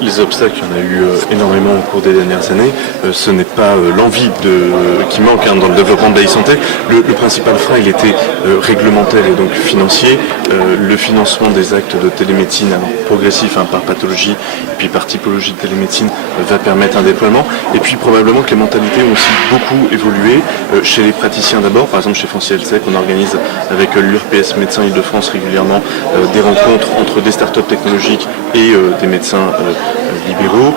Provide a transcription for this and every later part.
les obstacles, il y en a eu énormément au cours des dernières années. Ce n'est pas l'envie qui manque dans le développement de l'e-santé. Le principal frein, il était réglementaire et donc financier. Le financement des actes de télémédecine, alors progressif par pathologie et puis par typologie de télémédecine, va permettre un déploiement. Et puis probablement que les mentalités ont aussi beaucoup évolué chez les praticiens d'abord. Par exemple, chez Fancy Health Tech, on organise avec l'URPS Médecins Île-de-France régulièrement des rencontres entre des startups technologiques et des médecins libéraux.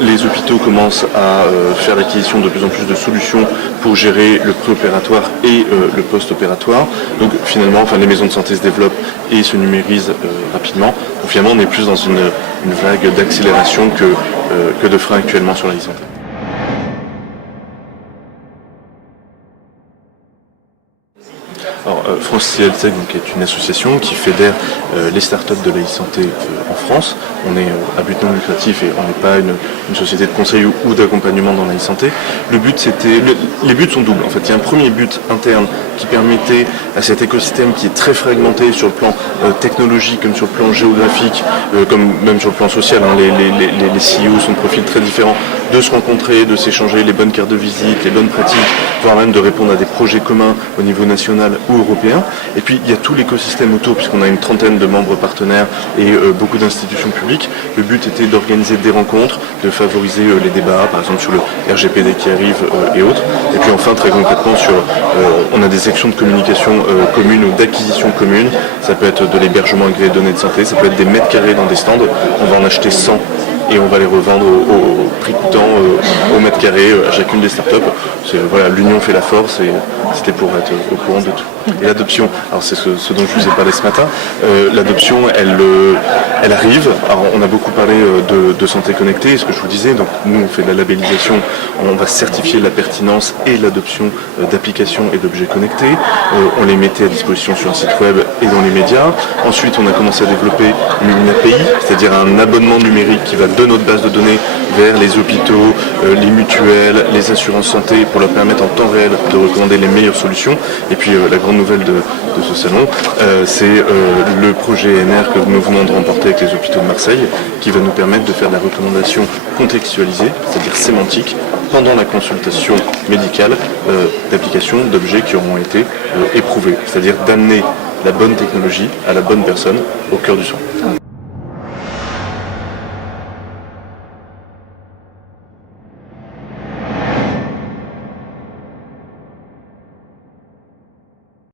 Les hôpitaux commencent à faire l'acquisition de plus en plus de solutions pour gérer le préopératoire et le post-opératoire. Donc finalement, les maisons de santé se développent et se numérisent rapidement. Donc finalement, on est plus dans une vague d'accélération que de frein actuellement sur la e-santé. Alors, Fancy Health Tech est une association qui fédère les startups de la e-santé en France. On est à but non lucratif et on n'est pas une société de conseil ou d'accompagnement dans la e-santé. Les buts sont doubles. En fait, il y a un premier but interne qui permettait à cet écosystème qui est très fragmenté sur le plan technologique, comme sur le plan géographique, comme même sur le plan social. Les CEO sont de profils très différents, de se rencontrer, de s'échanger les bonnes cartes de visite, les bonnes pratiques, voire même de répondre à des projets communs au niveau national ou européen. Et puis il y a tout l'écosystème autour, puisqu'on a une trentaine de membres partenaires et beaucoup d'institutions publiques. Le but était d'organiser des rencontres, de favoriser les débats, par exemple sur le RGPD qui arrive et autres. Et puis enfin, très concrètement, on a des actions de communication communes ou d'acquisition commune. Ça peut être de l'hébergement agréé de données de santé, ça peut être des mètres carrés dans des stands. On va en acheter 100 et on va les revendre au prix coûtant au mètre carré à chacune des startups. L'union fait la force et c'était pour être au courant de tout. Et l'adoption, alors c'est ce dont je vous ai parlé ce matin, l'adoption elle arrive. Alors on a beaucoup parlé de santé connectée, ce que je vous disais, donc nous on fait de la labellisation, on va certifier la pertinence et l'adoption d'applications et d'objets connectés, on les mettait à disposition sur un site web et dans les médias. Ensuite on a commencé à développer une API, c'est-à-dire un abonnement numérique qui va de notre base de données vers les hôpitaux, les mutuelles, les assurances santé pour leur permettre en temps réel de recommander les meilleures solutions. Et puis la grande nouvelle de ce salon, c'est le projet ENR que nous venons de remporter avec les hôpitaux de Marseille, qui va nous permettre de faire de la recommandation contextualisée, c'est-à-dire sémantique, pendant la consultation médicale d'applications, d'objets qui auront été éprouvés, c'est-à-dire d'amener la bonne technologie à la bonne personne au cœur du soin.